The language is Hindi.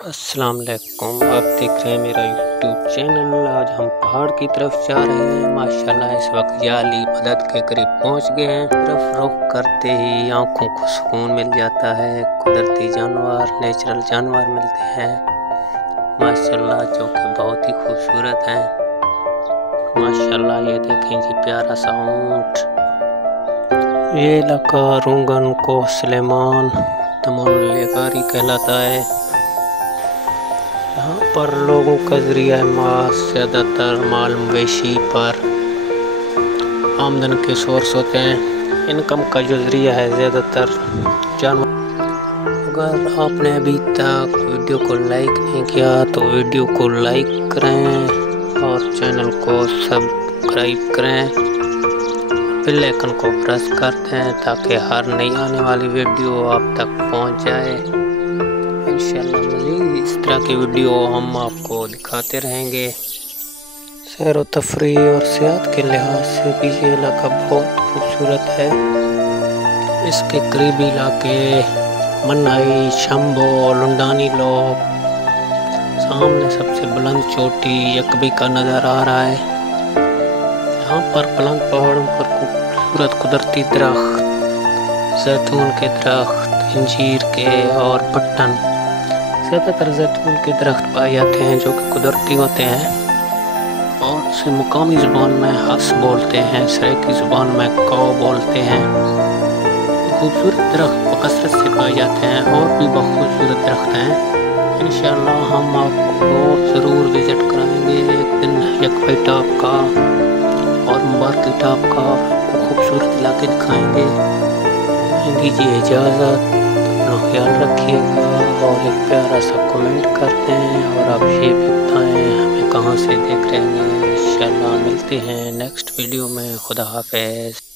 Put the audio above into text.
अस्सलाम वालेकुम, आप देख रहे हैं मेरा यूट्यूब चैनल। आज हम पहाड़ की तरफ जा रहे हैं। माशाल्लाह इस वक्त जाली मदद के करीब पहुंच गए हैं। तरफ रुख करते ही आंखों को सुकून मिल जाता है। कुदरती जानवर, नेचुरल जानवर मिलते हैं माशाल्लाह, जो कि बहुत ही खूबसूरत हैं। माशाल्लाह ये देखें जी, प्यारा सा ऊंट। ये इलाका रुंगन को सुलेमान तमाम लेगारी कहलाता है। यहाँ पर लोगों का जरिया मास ज़्यादातर माल मवेशी पर आमदन के सोर्स होते हैं। इनकम का जो जरिया है ज़्यादातर जानवर। अगर आपने अभी तक वीडियो को लाइक नहीं किया तो वीडियो को लाइक करें और चैनल को सब्सक्राइब करें, बेल आइकन को प्रेस कर दें ताकि हर नई आने वाली वीडियो आप तक पहुंच जाए। इंशाल्लाह मज़ीद इस तरह की वीडियो हम आपको दिखाते रहेंगे। सैर व तफरीह और सेहत के लिहाज से भी ये इलाका बहुत खूबसूरत है। इसके करीबी इलाके मनाई, शंभो, लुंडानी लोग। सामने सबसे बुलंद चोटी यकबी का नज़र आ रहा है। यहाँ पर बुलंद पहाड़ों पर खूबसूरत कुदरती दरख्त, जैतून के दरख्त, इंजीर के और पट्टन। ज़्यादातर जैतून के दरख्त पाए जाते हैं जो कि कुदरती होते हैं और उसे मुकामी ज़ुबान में हस बोलते हैं, सराइकी ज़ुबान में कौ बोलते हैं। खूबसूरत दरख्त बकसरत से पाए जाते हैं और भी बहुत खूबसूरत दरख्त हैं। इंशाल्लाह हम आपको ज़रूर विज़िट कराएंगे एक दिन यकबई टॉप का और मुबारकी टॉप का। आपको खूबसूरत इलाके दिखाएंगे। दीजिए इजाज़त, अपना ख्याल रखिएगा और एक प्यारा सा कमेंट कर दें और आप ये भी बताएं हमें कहाँ से देख रहे हैं। इंशाल्लाह मिलते हैं नेक्स्ट वीडियो में। खुदा हाफिज़।